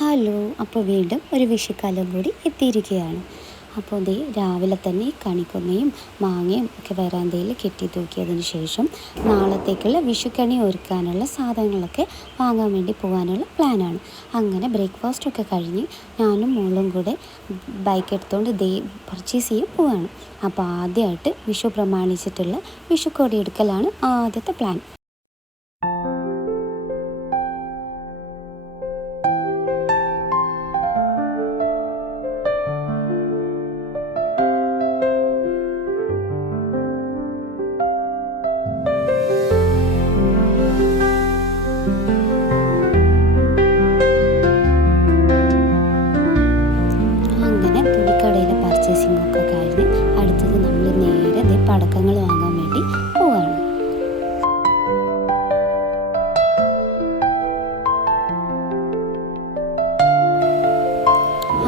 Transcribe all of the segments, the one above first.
Hello, അപ്പോൾ വീണ്ടും ഒരു വിഷുക്കാലം കൂടി എത്തിയിരിക്കുകയാണ്. അപ്പോൾ ദേ രാവിലെ തന്നെ കണിക്കൊന്നയും മാങ്ങയും ഒക്കെ വരാന്തയിൽ കെട്ടി തൂക്കിയതിന് ശേഷം നാളത്തേക്കുള്ള വിഷുക്കണി ഒരുക്കാനുള്ള സാധനങ്ങളൊക്കെ വാങ്ങാൻ വേണ്ടി പോകാനുള്ള പ്ലാനാണ്. അങ്ങനെ ബ്രേക്ക്ഫാസ്റ്റൊക്കെ കഴിഞ്ഞ് ഞാനും മോളും കൂടെ ബൈക്ക് എടുത്തുകൊണ്ട് ദേ പർച്ചേസ് ചെയ്യാൻ പോവാണ്. അപ്പോൾ ആദ്യമായിട്ട് വിഷു പ്രമാണിച്ചിട്ടുള്ള വിഷുക്കോടി എടുക്കലാണ് ആദ്യത്തെ പ്ലാൻ. പർച്ചേസിങ്ങൊക്കെ കഴിഞ്ഞ് അടുത്തത് നമ്മൾ നേരെ പടക്കങ്ങൾ വാങ്ങാൻ വേണ്ടി പോവാണ്.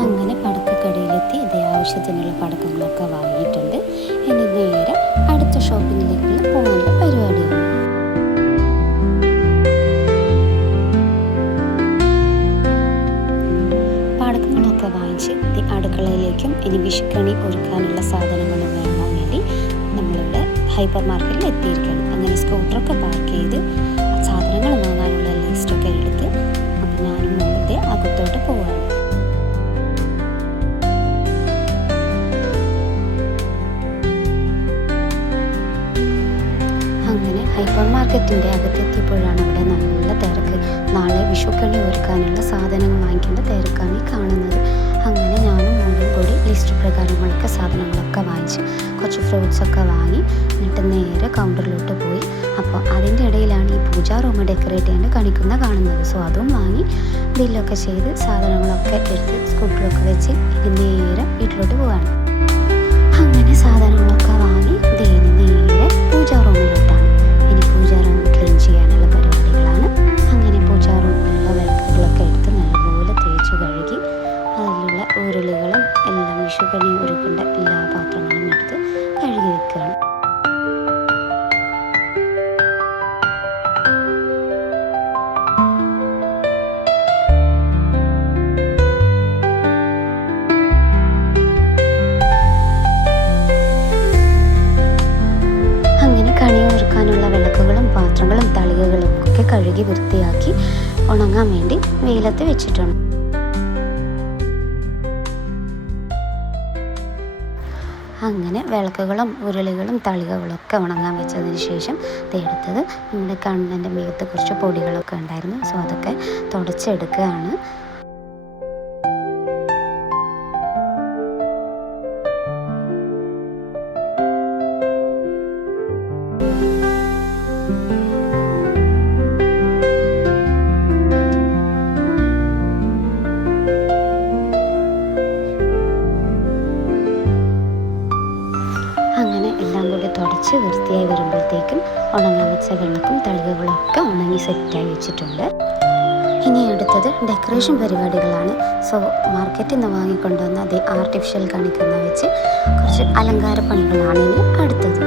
അങ്ങനെ പടക്കക്കടയിലെത്തി ഇതേ ആവശ്യത്തിനുള്ള പടക്കങ്ങളൊക്കെ വാങ്ങിയിട്ടുണ്ട്. ഇനി നേരെ അടുത്ത ഷോപ്പിങ്ങിലേക്കുള്ള പോകാനുള്ള പരിപാടിയാണ്. പടക്കങ്ങളൊക്കെ വാങ്ങിച്ച് അടുക്കളയിലേക്കും ഇനി വിഷുക്കണി ഒരുക്കാനുള്ള സാധനങ്ങളും വാങ്ങാൻ വേണ്ടി നമ്മളിവിടെ ഹൈപ്പർ മാർക്കറ്റിൽ എത്തിയിരിക്കണം. അങ്ങനെ സ്കൂട്ടറൊക്കെ പാർക്ക് ചെയ്ത് സാധനങ്ങൾ വാങ്ങാനുള്ള ലിസ്റ്റൊക്കെ എടുത്ത് അപ്പം ഞാനും മോളുടെ അകത്തോട്ട് പോവാണ്. അങ്ങനെ ഹൈപ്പർ മാർക്കറ്റിൻ്റെ അകത്തെത്തിയപ്പോഴാണ് ഇവിടെ നല്ല തിരക്ക്. നാളെ വിഷുക്കണി ഒരുക്കാനുള്ള സാധനങ്ങൾ വാങ്ങിക്കേണ്ട തിരക്കാണ് ഈ കാണുന്നത്. അങ്ങനെ ഞാനും മോളും കൂടി ലിസ്റ്റ് പ്രകാരങ്ങളൊക്കെ സാധനങ്ങളൊക്കെ വാങ്ങിച്ച് കുറച്ച് ഫ്രൂട്ട്സൊക്കെ വാങ്ങി എന്നിട്ട് നേരെ കൗണ്ടറിലോട്ട് പോയി. അപ്പോൾ അതിൻ്റെ ഇടയിലാണ് ഈ പൂജാ റൂം ഡെക്കറേറ്റ് ചെയ്യാൻ കാണിക്കുന്ന കാണുന്നത്. സോ അതും വാങ്ങി ബില്ലൊക്കെ ചെയ്ത് സാധനങ്ങളൊക്കെ എടുത്ത് സ്കൂട്ടറിലൊക്കെ വെച്ച് ഇനി നേരെ വീട്ടിലോട്ട് പോവാണ്. അങ്ങനെ സാധനങ്ങളൊക്കെ വാങ്ങി നേരെ പൂജാ റൂമിലോട്ടാണ്. ഇനി പൂജാ റൂം ക്ലീൻ ചെയ്യാനുള്ള പരിപാടികളാണ്. അങ്ങനെ പൂജാ റൂമിലുള്ള വിളക്കുകളൊക്കെ എടുത്ത് നല്ലപോലെ തേച്ച് കഴുകി അതിലുള്ള ഉരുളികളും എല്ലാം വിഷുക്കണി ഒരുക്കേണ്ട എല്ലാ പാത്രങ്ങളും എടുത്ത് കഴുകി വെക്കുകയാണ്. അങ്ങനെ കണി ഒരുക്കാനുള്ള വിളക്കുകളും പാത്രങ്ങളും തളികകളും ഒക്കെ കഴുകി വൃത്തിയാക്കി ഉണങ്ങാൻ വേണ്ടി വെയിലത്ത് വെച്ചിട്ടുണ്ട്. അങ്ങനെ വിളക്കുകളും ഉരുളികളും തളികകളൊക്കെ ഉണങ്ങാൻ വെച്ചതിന് ശേഷം എടുത്തത് നമ്മുടെ കണ്ണിൻ്റെ മേത്ത് കുറച്ച് പൊടികളൊക്കെ ഉണ്ടായിരുന്നു. സോ അതൊക്കെ തുടച്ചെടുക്കുകയാണ്. അങ്ങനെ എല്ലാം കൂടി തുടച്ച് വൃത്തിയായി വരുമ്പോഴത്തേക്കും ഉണങ്ങാൻ വെച്ച വിളക്കും തളികകളും ഒക്കെ ഉണങ്ങി സെറ്റായി വെച്ചിട്ടുണ്ട്. ഇനി അടുത്തത് ഡെക്കറേഷൻ പരിപാടികളാണ്. സോ മാർക്കറ്റിൽ നിന്ന് വാങ്ങിക്കൊണ്ടുവന്ന അതേ ആർട്ടിഫിഷ്യൽ കണിക്കൊന്ന വെച്ച് കുറച്ച് അലങ്കാര പണികളാണ് ഇനി അടുത്തത്.